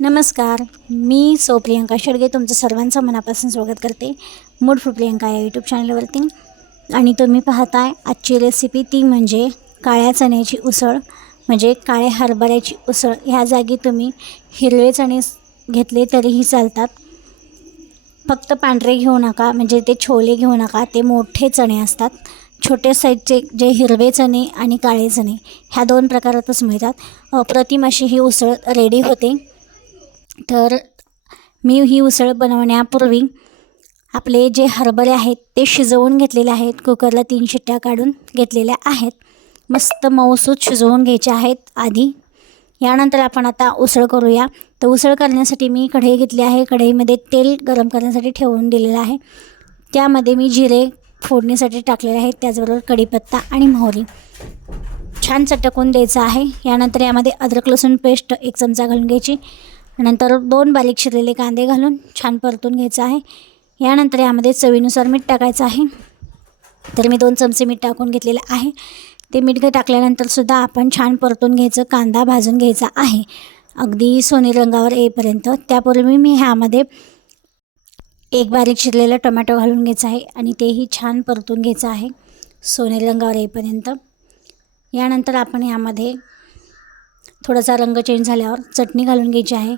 नमस्कार मी सो प्रियंका शेडगे तुमचं सर्वांचं मनापासून स्वागत करते मूड फूड प्रियंका या यूट्यूब चॅनलवरती आणि तुम्ही पाहताय आजची रेसिपी ती म्हणजे काळ्या चण्याची उसळ म्हणजे काळ्या हरभऱ्याची उसळ. ह्या जागी तुम्ही हिरवे चणे घेतले तरीही चालतात. फक्त पांढरे घेऊ नका म्हणजे ते छोले घेऊ नका ते मोठे चणे असतात. छोटे साईजचे जे हिरवे चणे आणि काळे चणे ह्या दोन प्रकारातच मिळतात. अप्रतिम अशी ही उसळ रेडी होते. तर मी ही उसळ बनवण्यापूर्वी आपले जे हरभरे आहेत ते शिजवून घेतलेले आहेत. कुकरला तीन शिट्ट्या काढून घेतलेल्या आहेत. मस्त मऊसूत शिजवून घ्यायचे आहेत आधी. यानंतर आपण आता उसळ करूया. तर उसळ करण्यासाठी मी कढई घेतली आहे. कढईमध्ये तेल गरम करण्यासाठी ठेवून दिलेलं आहे. त्यामध्ये मी जिरे फोडणीसाठी टाकलेले आहेत. त्याचबरोबर कढीपत्ता आणि मोहरी. छान चटकून द्यायचं आहे. यानंतर यामध्ये अद्रक लसूण पेस्ट एक चमचा घालून घ्यायची. नंतर दोन बारीक शिरलेले कांदे घालून छान परतून घ्यायचं आहे. यानंतर यामध्ये चवीनुसार मीठ टाकायचं आहे. तर मी दोन चमचे मीठ टाकून घेतलेलं आहे. ते मीठ टाकल्यानंतरसुद्धा आपण छान परतून घ्यायचं कांदा भाजून घ्यायचा आहे. अगदी सोनी रंगावर येईपर्यंत. त्यापूर्वी मी ह्यामध्ये एक बारीक शिरलेला टोमॅटो घालून घ्यायचा आहे आणि तेही छान परतून घ्यायचं आहे सोनेरी रंगावर येईपर्यंत. यानंतर आपण यामध्ये थोडासा रंग चेंज झाल्यावर चटणी घालून घ्यायची आहे.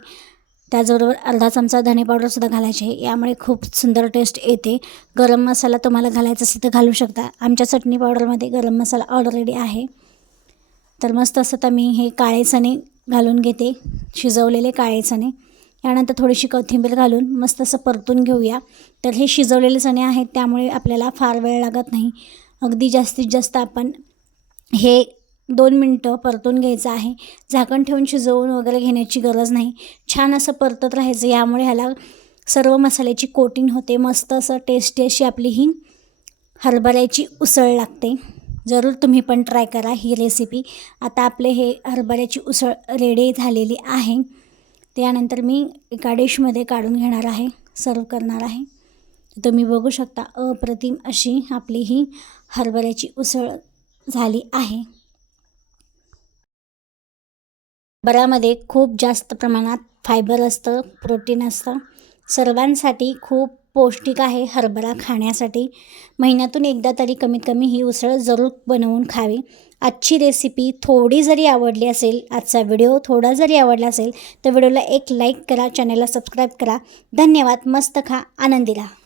त्याचबरोबर अर्धा चमचा धणे पावडरसुद्धा घालायची आहे. यामुळे खूप सुंदर टेस्ट येते. गरम मसाला तुम्हाला घालायचा असेल तर घालू शकता. आमच्या चटणी पावडरमध्ये गरम मसाला ऑलरेडी आहे. तर मस्त असं तर मी हे काळे चणे घालून घेते. शिजवलेले काळे चणे. यानंतर थोडीशी कोथिंबीर घालून मस्त असं परतून घेऊया. तर हे शिजवलेले चणे आहेत त्यामुळे आपल्याला फार वेळ लागत नाही. अगदी जास्तीत जास्त आपण हे दोन मिनटं परतून घ्यायचं आहे. झाकण ठेवून शिजवून वगैरे घेण्याची गरज नाही. छान असं परतत राहायचं. यामुळे ह्याला सर्व मसाल्याची कोटिंग होते. मस्त असं टेस्टी अशी आपली ही हरभऱ्याची उसळ लागते. जरूर तुम्ही पण ट्राय करा ही रेसिपी आता आपले हे हरभऱ्याची उसळ रेडी झालेली आहे. त्यानंतर मी एका डिशमध्ये काढून घेणार आहे. सर्व करणार आहे. तुम्ही बघू शकता अप्रतिम अशी आपली ही हरभऱ्याची उसळ झाली आहे. बरामध्ये खूप जास्त प्रमाणात फायबर असतं प्रोटीन असतं. सर्वांसाठी खूप पौष्टिक आहे हरभरा खाण्यासाठी. महिन्यातून एकदा तरी कमीत कमी ही उसळ जरूर बनवून खावी. आजची रेसिपी थोडी जरी आवडली असेल आजचा व्हिडिओ थोडा जरी आवडला असेल तर व्हिडिओला एक लाईक करा चॅनलला सबस्क्राईब करा. धन्यवाद मस्त खा आनंदी राहा.